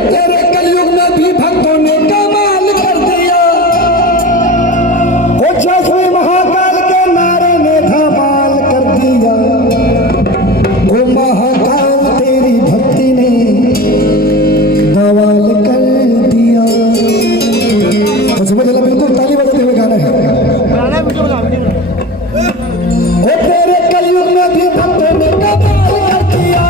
तेरे कलयुग में भी भक्तों ने कमाल कर दिया। वो जैसे महाकाल के नारे ने धमाल कर दिया। वो महाकाल तेरी भक्ति ने बवाल कर दिया। तो समझ लो, बिल्कुल ताली बजाते हुए गाना है। वो तेरे कलयुग में भी भक्तों ने कमाल कर दिया।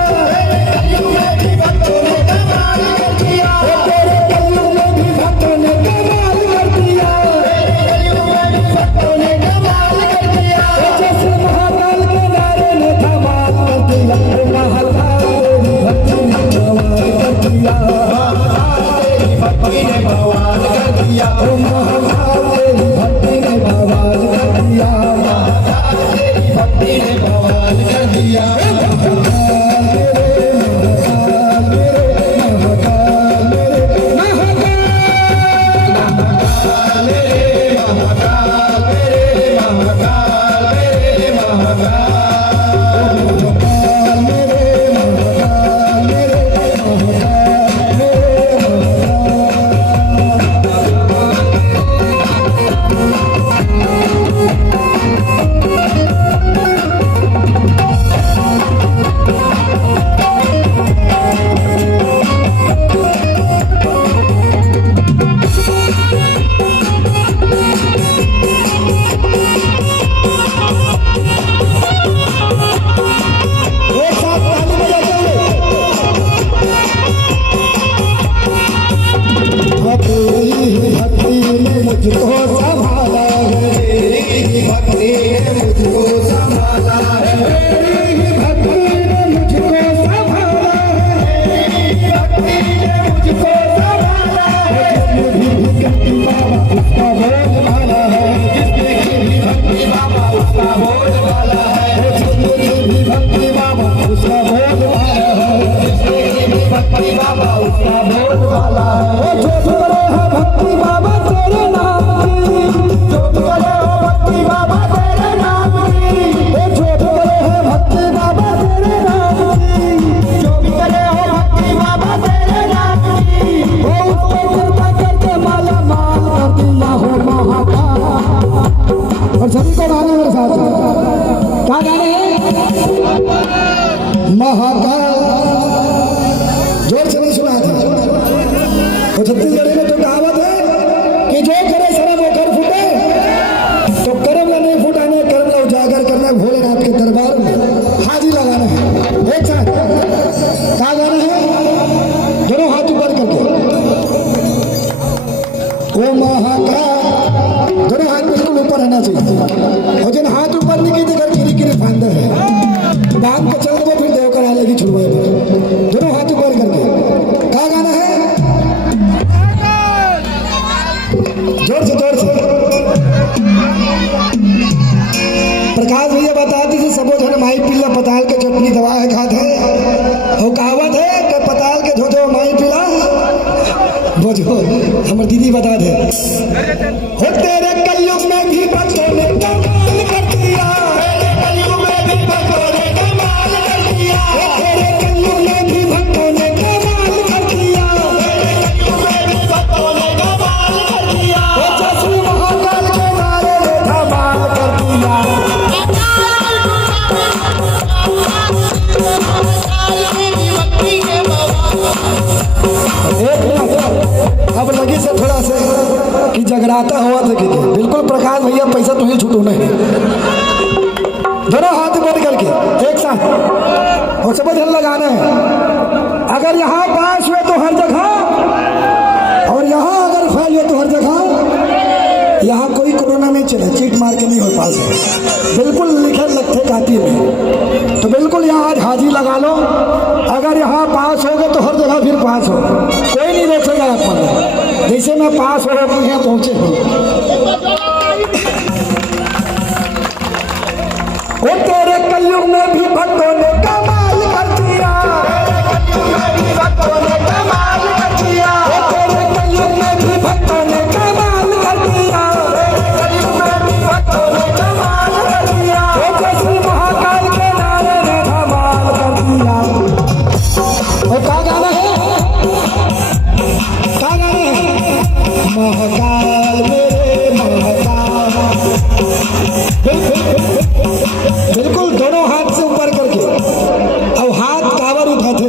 सभी को गाने मेरे साथ क्या गाने हैं? महाकाल। जोर से नहीं सुना था। तो छत्तीसगढ़ी में तो कहावत है कि जो करे सरा वो कर फूटे। तो कर्म ला नहीं फूटाने, कर्म ला उजागर करना भोलेनाथ के दरबार में हाजिर लगाना है। एक साथ क्या गाना है? दोनों हाथ ऊपर करके वो महाकाल। दोनों हाथ बिल्कुल ऊपर रहना चाहिए। और जिन हाथ ऊपर नहीं की देखकर गिरी गिरी फांदे है बांध के चल दो, फिर देवकर आ लेगी छुड़वाए पर। दोनों हाथ ऊपर करके क्या गाना है? जोर से जोर से। प्रकाश भैया बताते थे सबो जन माई पिल्ला पताल के चटनी दवा है खाते है। और कहावत है कि पताल के धोजो माई पिला बोझो। हमारी दीदी बता दे। हो तेरे कलयुग में भी भक्तों ने कमाल कर दिया। तेरे कलयुग में भी भक्तों ने कमाल कर दिया। तेरे कलयुग में भी भक्तों ने कमाल कर दिया। तेरे कलयुग में भी भक्तों ने कमाल कर दिया। वो जैसे महाकाल के नारे ने धमाल कर दिया। अब लगी से थोड़ा से कि जगराता हुआ था कि बिल्कुल प्रकाश भैया पैसा तो ही छूटू नहीं। दोनों हाथ बंद करके एक साथ और सब ध्यान लगाना है। अगर यहाँ पास हुए तो हर जगह, और यहाँ अगर फैल हुए तो हर जगह। यहाँ कोई कोरोना नहीं चले, चीट मार के नहीं हो पास है। बिल्कुल लिखे लगते काटी में। तो बिल्कुल यहाँ आज हाजिर लगा लो। अगर यहाँ पास हो गए तो हर जगह फिर पास हो, कोई नहीं रोकेगा आपको। जैसे मैं पास हो गया यहाँ पहुंचे हूँ। वो तेरे कलयुग में भी भक्तों ने कमाल कर दिया। वो तेरे कलयुग में भी भक्तों ने कमाल कर दिया। वो जैसे महाकाल के नारे ने धमाल कर दिया। वो क्या गाना है? महाकाल मेरे महाकाल। बिल्कुल दोनों हाथ से ऊपर करके और हाथ कावर उठाते,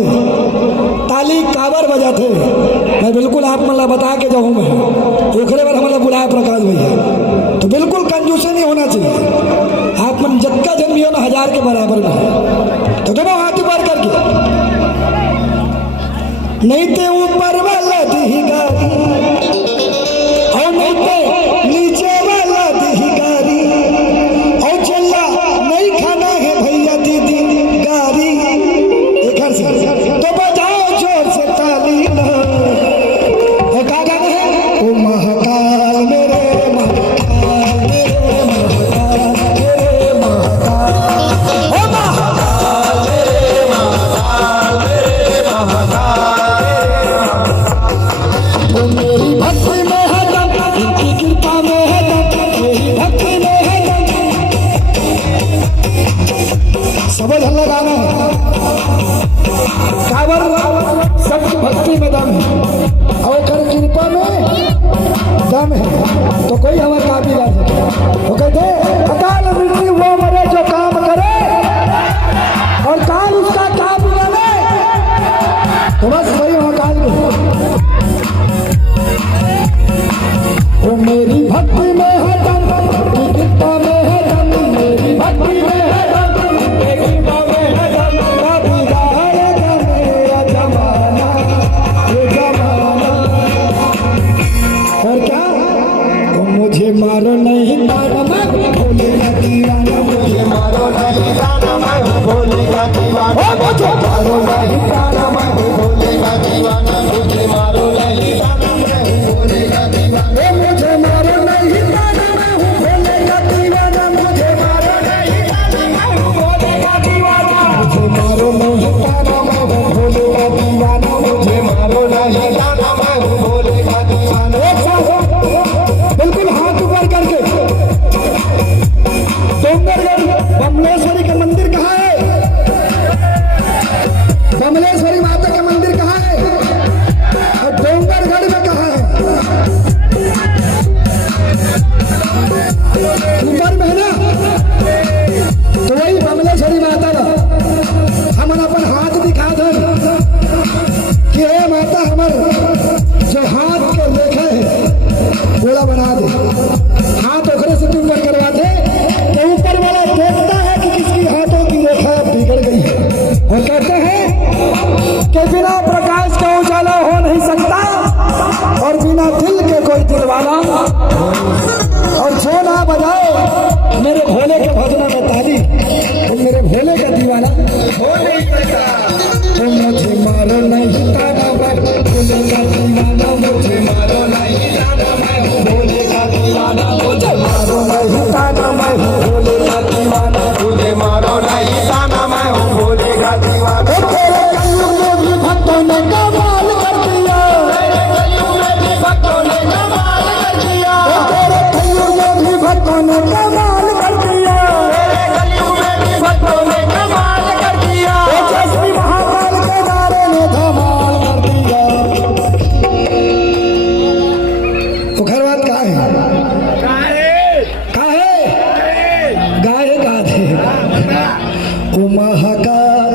ताली कावर बजाते। मैं बिल्कुल आप मतलब बता के जाऊँ मैं ओखरे बार हमारा बुलाया प्रकाश भैया, तो बिल्कुल कंजूसी नहीं होना चाहिए। आप मन जक्का जन भी हो ना 1000 के बराबर में, तो दोनों हाथ ऊपर करके, नहीं ते ऊपर वाला दी गारी और नहीं ते नीचे वाला दी गारी, और चला नहीं खाना है भैया दीदी गारी। एक घर से तो बजाओ जोर से ताली ना। और क्या गाना है? ओ महाकाल मेरे महाकाल मेरे महाकाल मेरे महाकाल, ओ महाकाल मेरे महाकाल मेरे महाकाल। मेरी भक्ति में है दम, इनकी कृपा में है दम, मेरी भक्ति में है दम। समझ हल्ला गाना है, कावर सबकी भक्ति में दम है और कर कृपा में दम है, तो कोई हमें काफी ला सके। वो कहते अकाल मृत्यु वो मरे जो काम करे और काल उसका काम बिगाड़े, तो बस वही वहाँ काल में। वो मेरी भक्ति में है दम, कृपा में है दम, मेरी भक्ति में है दम, कृपा में है दम। कभी गाएगा मेरा जमाना, ये जमाना। और क्या? वो मुझे मारो नहीं ताना मैं भोलेगा दीवाना, मुझे मारो नहीं ताना मैं भोलेगा दीवाना, मुझे मारो नहीं ताना मैं भोलेगा दीवाना, मुझे मारो नहीं ताना मैं भोलेगा दीवाना। मुझे मारो नहीं ताना मैं हूँ भोलेगा दीवाना, मुझे मारो नहीं ताना मैं हूँ भोलेगा दीवाना, मुझे मारो नहीं ताना मैं हूँ भोलेगा दीवाना, मुझे मारो नहीं ताना मैं हूँ भोलेगा दीवाना। बिल्कुल हाथ ऊपर करके। डोंगरगढ़ बमलेश्वरी का मंदिर कहाँ है? बमलेश्वरी माता का मंदिर कहाँ है? और डोंगरगढ़ में कहाँ है? ऊपर में है ना, तो वही बमलेश्वरी माता ना हम अपन हाथ दिखा दे कि हे माता हमर जो हाथ के लेखे है गोला बना दे। हाथ ओखरे से ऊपर करवा दे तो ऊपर वाला देखता है कि किसकी हाथों की रेखा बिगड़ गई है, और कहते हैं कि बिना प्रकाश का उजाला हो नहीं सकता और बिना दिल के कोई दिलवाला। और जो ना बजाए मेरे भोले के भजनों में ताली, तो मेरे भोले का दीवाना हो नहीं सकता। तो मुझे मारो नहीं ताना मैं भोले का दीवाना, मुझे मारो नहीं ताना मैं भोले का दीवाना, मुझे मारो नहीं ताना मैं भोले का दीवाना, मुझे मारो नहीं ताना मैं भोले का दीवाना। तेरे कलयुग में भी भक्तों ने कमाल कर दिया, तेरे कलयुग में भी भक्तों ने कमाल कर दिया, तेरे कलयुग में भी भक्तों ने कमाल कर दिया, तेरे कलयुग में भी भक्तों ने कमाल कर दिया, तेजस्वी महाकाल के नारे ने धमाल कर दिया। तो खैर बात कहाँ है? गाए गाधे ओ महाकाल,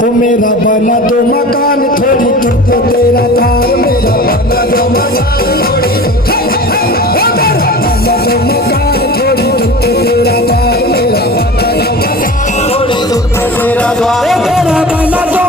ओ मेरा बना दो मकान थोड़ी दूर से तेरा तार, मेरा बना दो मकान थोड़ी दूर से बना दो मकान थोड़ी दूर से तेरा तार, मेरा बना दो मकान थोड़ी दूर से तेरा द्वार, तेरा बना दो